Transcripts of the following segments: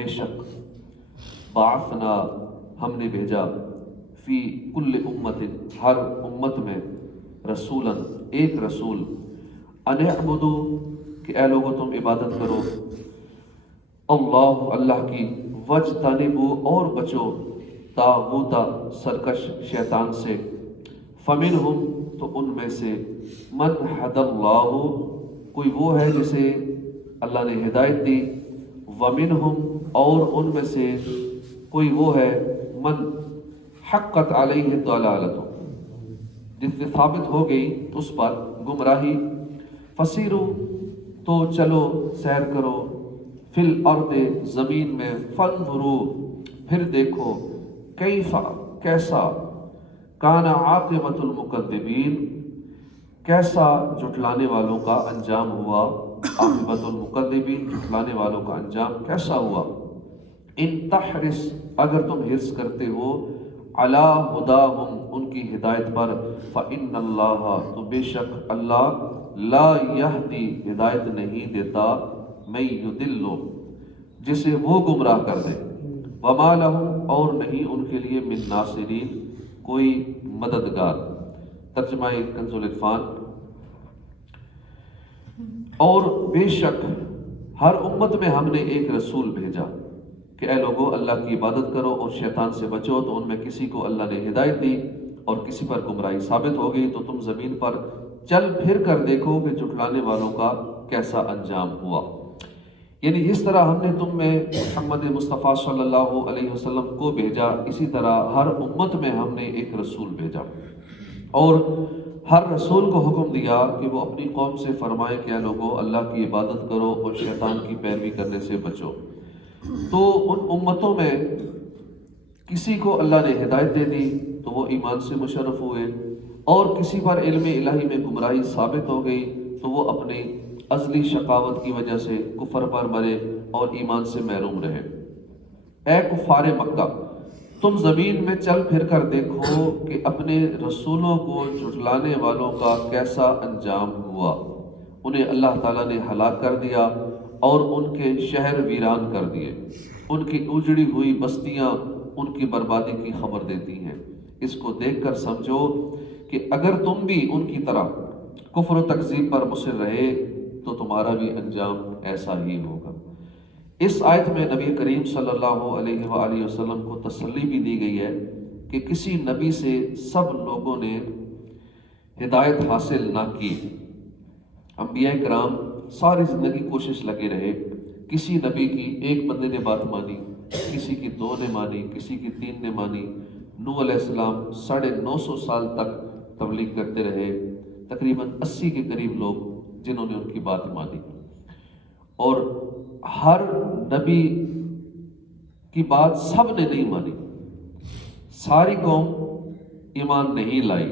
بے شک بعثنا ہم نے بھیجا فی کل امت ہر امت میں رسولا ایک رسول ان اعبدو کہ اے لوگو تم عبادت کرو اللہ کی وجتنبو اور بچو طاغوتا سرکش شیطان سے فمنہم تو ان میں سے من حد اللہ کوئی وہ ہے جسے اللہ نے ہدایت دی ومنہم اور ان میں سے کوئی وہ ہے من حقت علیہ الضلالۃ جس سے ثابت ہو گئی اس پر گمراہی فسیرو تو چلو سیر کرو فی الارض زمین میں فانظرو پھر دیکھو کیفا کیسا کان عاقبۃ المکذبین کیسا جھٹلانے والوں کا انجام ہوا عاقبۃ المکذبین جھٹلانے والوں کا انجام کیسا ہوا ان تحرس اگر تم حرص کرتے ہو علی ہداہم ان کی ہدایت پر فإن اللہ تو بے شک اللہ لا یہدی ہدایت نہیں دیتا من یضل جسے وہ گمراہ کر دے وما لہم اور نہیں ان کے لیے من ناصرین کوئی مددگار ترجمہ کنز العرفان اور بے شک ہر امت میں ہم نے ایک رسول بھیجا کہ اے لوگو اللہ کی عبادت کرو اور شیطان سے بچو تو ان میں کسی کو اللہ نے ہدایت دی اور کسی پر گمراہی ثابت ہو گئی تو تم زمین پر چل پھر کر دیکھو کہ جھٹلانے والوں کا کیسا انجام ہوا یعنی جس طرح ہم نے تم میں محمد مصطفیٰ صلی اللہ علیہ وسلم کو بھیجا اسی طرح ہر امت میں ہم نے ایک رسول بھیجا اور ہر رسول کو حکم دیا کہ وہ اپنی قوم سے فرمائے کہ اے لوگو اللہ کی عبادت کرو اور شیطان کی پیروی کرنے سے بچو تو ان امتوں میں کسی کو اللہ نے ہدایت دے دی تو وہ ایمان سے مشرف ہوئے اور کسی پر علم الہی میں گمراہی ثابت ہو گئی تو وہ اپنی ازلی شقاوت کی وجہ سے کفر پر مرے اور ایمان سے محروم رہے اے کفار مکہ تم زمین میں چل پھر کر دیکھو کہ اپنے رسولوں کو جھٹلانے والوں کا کیسا انجام ہوا انہیں اللہ تعالیٰ نے ہلاک کر دیا اور ان کے شہر ویران کر دیے ان کی اجڑی ہوئی بستیاں ان کی بربادی کی خبر دیتی ہیں اس کو دیکھ کر سمجھو کہ اگر تم بھی ان کی طرح کفر و تکذیب پر مصر رہے تو تمہارا بھی انجام ایسا ہی ہوگا اس آیت میں نبی کریم صلی اللہ علیہ وآلہ وسلم کو تسلی بھی دی گئی ہے کہ کسی نبی سے سب لوگوں نے ہدایت حاصل نہ کی انبیاء کرام ساری زندگی کوشش لگے رہے کسی نبی کی ایک بندے نے بات مانی کسی کی 2 نے مانی کسی کی 3 نے مانی نوح علیہ السلام 950 سال تک تبلیغ کرتے رہے تقریباً 80 کے قریب لوگ جنہوں نے ان کی بات مانی اور ہر نبی کی بات سب نے نہیں مانی ساری قوم ایمان نہیں لائی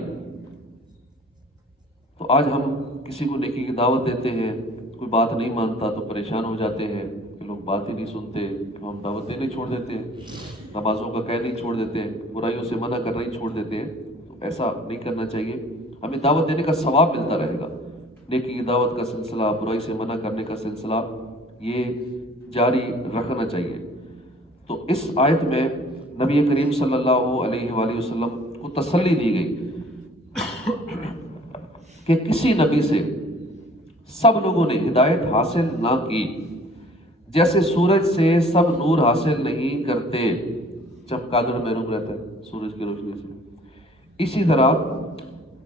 تو آج ہم کسی کو نیکی کی دعوت دیتے ہیں کوئی بات نہیں مانتا تو پریشان ہو جاتے ہیں کہ لوگ بات ہی نہیں سنتے ہم دعوت دینے چھوڑ دیتے ہیں نمازوں کا کہنا ہی چھوڑ دیتے ہیں برائیوں سے منع کرنا ہی چھوڑ دیتے ہیں تو ایسا نہیں کرنا چاہیے ہمیں دعوت دینے کا ثواب ملتا رہے گا نیکی کی دعوت کا سلسلہ برائی سے منع کرنے کا سلسلہ یہ جاری رکھنا چاہیے تو اس آیت میں نبی کریم صلی اللہ علیہ وآلہ وسلم کو تسلی دی گئی کہ کسی نبی سے سب لوگوں نے ہدایت حاصل نہ کی جیسے سورج سے سب نور حاصل نہیں کرتے چمگادڑ محروم رہتا ہے سورج کی روشنی سے اسی طرح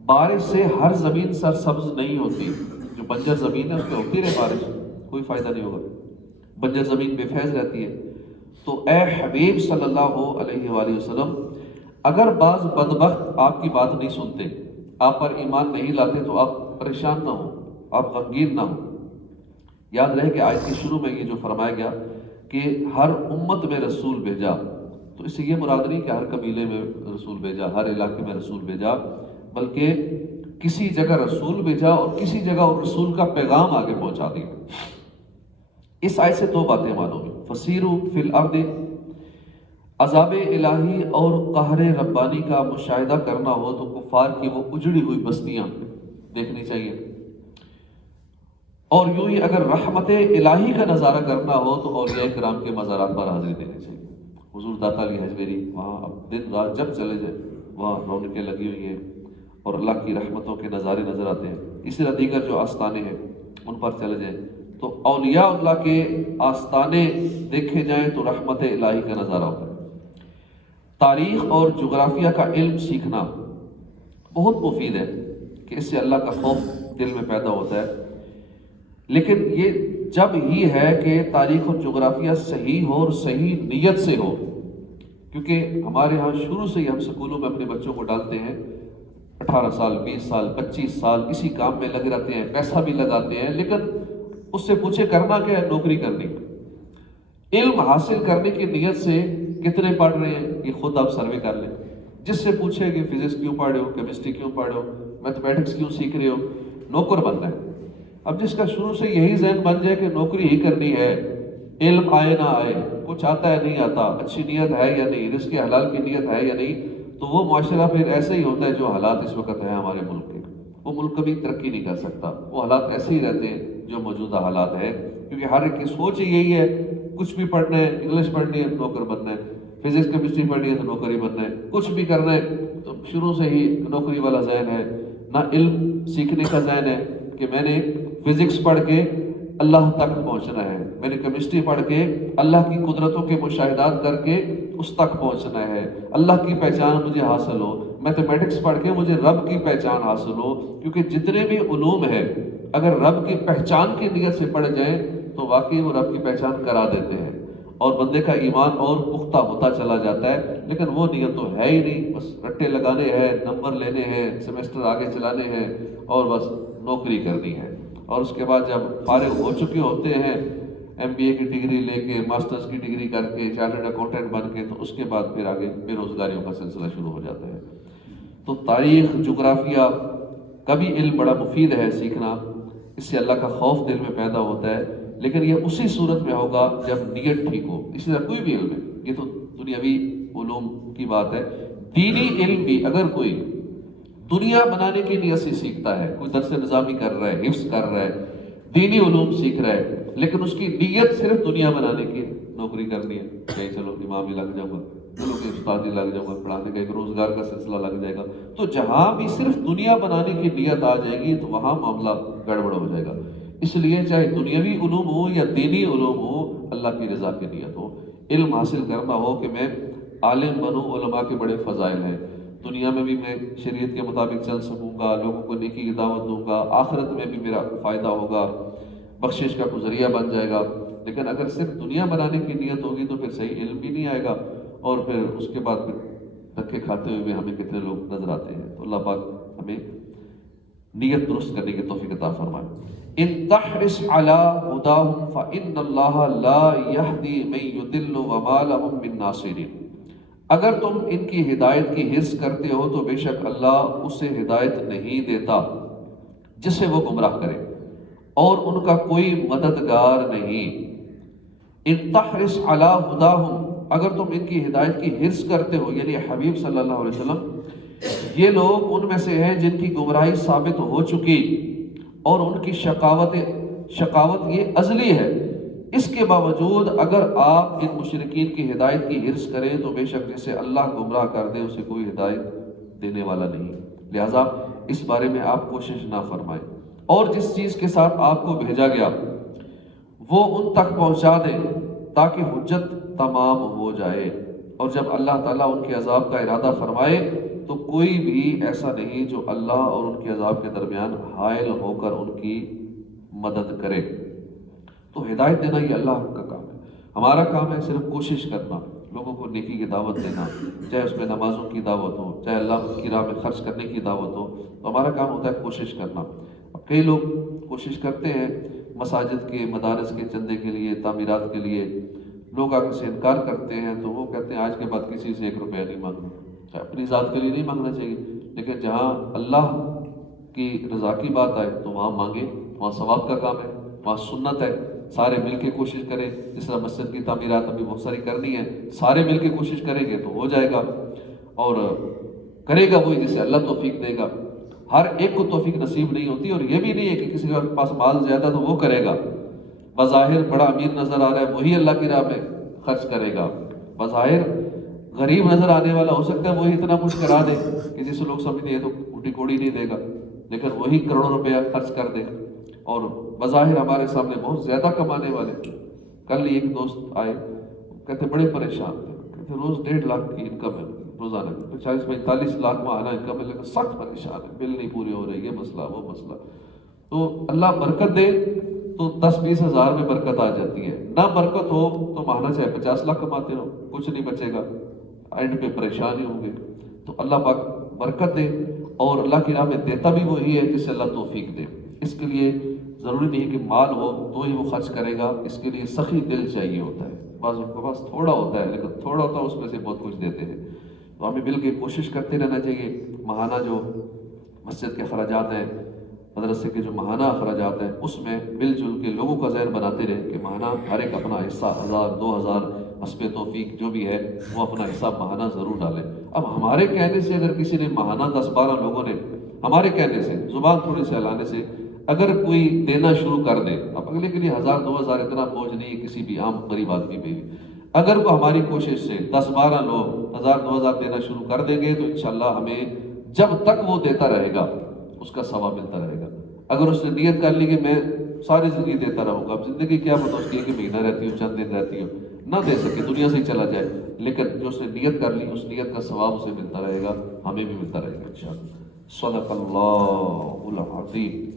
بارش سے ہر زمین سرسبز نہیں ہوتی جو بنجر زمین ہے اس پہ ہوتی رہے بارش کوئی فائدہ نہیں ہوگا بنجر زمین بے فیض رہتی ہے تو اے حبیب صلی اللہ علیہ وآلہ وسلم اگر بعض بدبخت آپ کی بات نہیں سنتے آپ پر ایمان نہیں لاتے تو آپ پریشان نہ ہو آپ غمگین نہ ہو یاد رہے کہ آیت کے شروع میں یہ جو فرمایا گیا کہ ہر امت میں رسول بھیجا تو اس سے یہ مراد نہیں کہ ہر قبیلے میں رسول بھیجا ہر علاقے میں رسول بھیجا بلکہ کسی جگہ رسول بھیجا اور کسی جگہ اور رسول کا پیغام آگے پہنچا دیا اس آیت سے 2 باتیں معلوم ہیں فسیرو فی الارض عذاب الہی اور قہر ربانی کا مشاہدہ کرنا ہو تو کفار کی وہ اجڑی ہوئی بستیاں دیکھنی چاہیے اور یوں ہی اگر رحمت الہی کا نظارہ کرنا ہو تو اولیاء کرام کے مزارات پر حاضری دینی چاہیے۔ حضور داتا علی حجویری، وہاں اب دن رات جب چلے جائیں وہاں رونقیں لگی ہوئی ہیں اور اللہ کی رحمتوں کے نظارے نظر آتے ہیں۔ اسی طرح دیگر جو آستانے ہیں ان پر چلے جائیں تو اولیاء اللہ کے آستانے دیکھے جائیں تو رحمت الہی کا نظارہ ہوتا ہے۔ تاریخ اور جغرافیہ کا علم سیکھنا بہت مفید ہے کہ اس سے اللہ کا خوف دل میں پیدا ہوتا ہے، لیکن یہ جب ہی ہے کہ تاریخ اور جغرافیہ صحیح ہو اور صحیح نیت سے ہو، کیونکہ ہمارے ہاں شروع سے ہی ہم سکولوں میں اپنے بچوں کو ڈالتے ہیں 18 سال 20 سال 25 سال اسی کام میں لگے رہتے ہیں، پیسہ بھی لگاتے ہیں، لیکن اس سے پوچھے کرنا کیا ہے؟ نوکری کرنی۔ علم حاصل کرنے کی نیت سے کتنے پڑھ رہے ہیں یہ خود آپ سروے کر لیں۔ جس سے پوچھے کہ فزکس کیوں پڑھ رہے ہو، کیمسٹری کیوں پڑھ رہے ہو، میتھمیٹکس کیوں سیکھ رہے ہو، نوکر بننا ہے۔ اب جس کا شروع سے یہی ذہن بن جائے کہ نوکری ہی کرنی ہے، علم آئے نہ آئے، کچھ آتا ہے نہیں آتا، اچھی نیت ہے یا نہیں، رزق حلال کی نیت ہے یا نہیں، تو وہ معاشرہ پھر ایسے ہی ہوتا ہے جو حالات اس وقت ہیں ہمارے ملک کے۔ وہ ملک کبھی ترقی نہیں کر سکتا، وہ حالات ایسے ہی رہتے ہیں جو موجودہ حالات ہیں، کیونکہ ہر ایک کی سوچ ہی یہی ہے، کچھ بھی پڑھنا ہے، انگلش پڑھنی ہے نوکر بننا ہے، فزکس کیمسٹری پڑھنی ہے تو نوکری بننا ہے، کچھ بھی کرنا ہے تو شروع سے ہی نوکری والا ذہن ہے۔ نہ علم سیکھنے کا ذہن ہے کہ میں نے فزکس پڑھ کے اللہ تک پہنچنا ہے، میں نے کیمسٹری پڑھ کے اللہ کی قدرتوں کے مشاہدات کر کے اس تک پہنچنا ہے، اللہ کی پہچان مجھے حاصل ہو، میتھمیٹکس پڑھ کے مجھے رب کی پہچان حاصل ہو، کیونکہ جتنے بھی علوم ہیں اگر رب کی پہچان کی نیت سے پڑھ جائیں تو واقعی وہ رب کی پہچان کرا دیتے ہیں اور بندے کا ایمان اور پختہ ہوتا چلا جاتا ہے۔ لیکن وہ نیت تو ہے ہی نہیں، بس رٹے لگانے ہیں، نمبر لینے ہیں، سیمسٹر آگے چلانے ہیں اور بس نوکری کرنی ہے۔ اور اس کے بعد جب فارغ ہو چکے ہوتے ہیں MBA کی ڈگری لے کے، ماسٹرز کی ڈگری کر کے، چارٹرڈ اکاؤنٹنٹ بن کے، تو اس کے بعد پھر آگے بے روزگاریوں کا سلسلہ شروع ہو جاتا ہے۔ تو تاریخ جغرافیہ کا بھی علم بڑا مفید ہے سیکھنا، اس سے اللہ کا خوف دل میں پیدا ہوتا ہے، لیکن یہ اسی صورت میں ہوگا جب نیت ٹھیک ہو۔ اسی طرح کوئی بھی علم ہے، یہ تو دنیاوی علوم کی بات ہے، دینی علم بھی اگر کوئی دنیا بنانے کی نیت سے سیکھتا ہے، کوئی درس نظامی کر رہا ہے، حفظ کر رہا ہے، دینی علوم سیکھ رہا ہے، لیکن اس کی نیت صرف دنیا بنانے کی، نوکری کرنی ہے، کہیں چلو امام ہی لگ جاؤں گا، چلو کہ استاد ہی لگ جاؤں گا، پڑھانے کا ایک روزگار کا سلسلہ لگ جائے گا، تو جہاں بھی صرف دنیا بنانے کی نیت آ جائے گی تو وہاں معاملہ گڑبڑ ہو جائے گا۔ اس لیے چاہے دنیاوی علوم ہو یا دینی علوم ہو، اللہ کی رضا کی نیت ہو، علم حاصل کرنا ہو کہ میں عالم بنوں، علماء کے بڑے فضائل ہیں، دنیا میں بھی میں شریعت کے مطابق چل سکوں گا، لوگوں کو نیکی کی دعوت دوں گا، آخرت میں بھی میرا فائدہ ہوگا، بخشش کا کوئی ذریعہ بن جائے گا۔ لیکن اگر صرف دنیا بنانے کی نیت ہوگی تو پھر صحیح علم بھی نہیں آئے گا، اور پھر اس کے بعد پھر دھکے کھاتے ہوئے بھی ہمیں کتنے لوگ نظر آتے ہیں۔ تو اللہ پاک ہمیں نیت درست کرنے کی توفیق عطا فرمائے۔ ان تحرص علی ہداہم فإن اللہ لا یہدی من یضل وما لہم من ناصرین۔ اگر تم ان کی ہدایت کی حرص کرتے ہو تو بے شک اللہ اسے ہدایت نہیں دیتا جسے وہ گمراہ کرے، اور ان کا کوئی مددگار نہیں۔ ان تحرص علی ہداہم، اگر تم ان کی ہدایت کی حرص کرتے ہو، یعنی حبیب صلی اللہ علیہ وسلم یہ لوگ ان میں سے ہیں جن کی گمراہی ثابت ہو چکی اور ان کی شقاوت یہ ازلی ہے، اس کے باوجود اگر آپ ان مشرکین کی ہدایت کی حرص کریں تو بے شک جسے اللہ گمراہ کر دے اسے کوئی ہدایت دینے والا نہیں، لہٰذا اس بارے میں آپ کوشش نہ فرمائیں، اور جس چیز کے ساتھ آپ کو بھیجا گیا وہ ان تک پہنچا دیں تاکہ حجت تمام ہو جائے، اور جب اللہ تعالیٰ ان کے عذاب کا ارادہ فرمائے تو کوئی بھی ایسا نہیں جو اللہ اور ان کے عذاب کے درمیان حائل ہو کر ان کی مدد کرے۔ تو ہدایت دینا یہ اللہ کا کام ہے، ہمارا کام ہے صرف کوشش کرنا، لوگوں کو نیکی کی دعوت دینا، چاہے اس میں نمازوں کی دعوت ہو، چاہے اللہ کی راہ میں خرچ کرنے کی دعوت ہو، تو ہمارا کام ہوتا ہے کوشش کرنا۔ اب کئی لوگ کوشش کرتے ہیں مساجد کے، مدارس کے چندے کے لیے، تعمیرات کے لیے، لوگ آگے سے انکار کرتے ہیں تو وہ کہتے ہیں آج کے بعد کسی سے 1 روپیہ نہیں مانگنا، اپنی ذات کے لیے نہیں مانگنا چاہیے، لیکن جہاں اللہ کی رضا کی بات آئے تو وہاں مانگے، وہاں ثواب کا کام ہے، وہاں سنت ہے، سارے مل کے کوشش کریں، جس طرح مسجد کی تعمیرات ابھی بہت ساری کرنی ہے، سارے مل کے کوشش کریں گے تو ہو جائے گا، اور کرے گا وہی جسے اللہ توفیق دے گا۔ ہر ایک کو توفیق نصیب نہیں ہوتی، اور یہ بھی نہیں ہے کہ کسی کے پاس مال زیادہ تو وہ کرے گا، بظاہر بڑا امیر نظر آ رہا ہے وہی اللہ کی راہ میں خرچ کرے گا، بظاہر غریب نظر آنے والا ہو سکتا ہے وہی اتنا کچھ کرا دے کہ جسے لوگ سمجھتے ہیں یہ تو کوٹی کوڑی نہیں دے گا، لیکن وہی کروڑوں روپیہ خرچ کر دے، اور بظاہر ہمارے سامنے بہت زیادہ کمانے والے۔ کل ہی ایک دوست آئے، کہتے بڑے پریشان تھے، کہتے روز 1.5 لاکھ کی انکم ہے روزانہ، 40-45 لاکھ ماہانہ انکم ہے، لیکن سخت پریشان ہے، بل نہیں پوری ہو رہی، یہ مسئلہ وہ مسئلہ۔ تو اللہ برکت دے تو 10-20 ہزار میں برکت آ جاتی ہے، نہ برکت ہو تو ماہانہ چاہے 50 لاکھ کماتے رہو، کچھ نہیں بچے گا، اینڈ پہ پریشان ہی ہوں گے۔ تو اللہ پاک برکت دے، اور اللہ کی راہ میں دیتا بھی وہی ہے جس سے اللہ توفیق دے۔ اس کے لیے ضروری نہیں کہ مال ہو تو ہی وہ خرچ کرے گا، اس کے لیے سخی دل چاہیے ہوتا ہے۔ بعض ان کے پاس تھوڑا ہوتا ہے، لیکن تھوڑا ہوتا ہے اس میں سے بہت کچھ دیتے ہیں۔ تو ہمیں مل کے کوشش کرتے رہنا چاہیے، ماہانہ جو مسجد کے اخراجات ہیں، مدرسے کے جو ماہانہ اخراجات ہیں، اس میں مل جل کے لوگوں کا ذہن بناتے رہے کہ ماہانہ ہر ایک اپنا حصہ 1000-2000 حسب توفیق جو بھی ہے وہ اپنا حصہ ماہانہ ضرور ڈالے۔ اب ہمارے کہنے سے اگر کسی نے ماہانہ 10-12 لوگوں نے ہمارے کہنے سے، زبان تھوڑی سے ہلانے سے اگر کوئی دینا شروع کر دے، اب اگلے کے لیے 1000-2000 اتنا بوجھ نہیں ہے کسی بھی عام غریب آدمی پہ بھی، اگر وہ ہماری کوشش سے 10-12 لوگ 1000-2000 دینا شروع کر دیں گے تو انشاءاللہ ہمیں جب تک وہ دیتا رہے گا اس کا ثواب ملتا رہے گا۔ اگر اس نے نیت کر لی کہ میں ساری زندگی دیتا رہوں گا، اب زندگی کیا پتہ اس کی ہے کہ مہینہ رہتی ہوں، چند دن رہتی ہوں، نہ دے سکے دنیا سے ہی چلا جائے، لیکن جو اس نے نیت کر لی اس نیت کا ثواب اسے ملتا رہے گا، ہمیں بھی ملتا رہے گا انشاءاللہ۔ صدق اللہ العظیم۔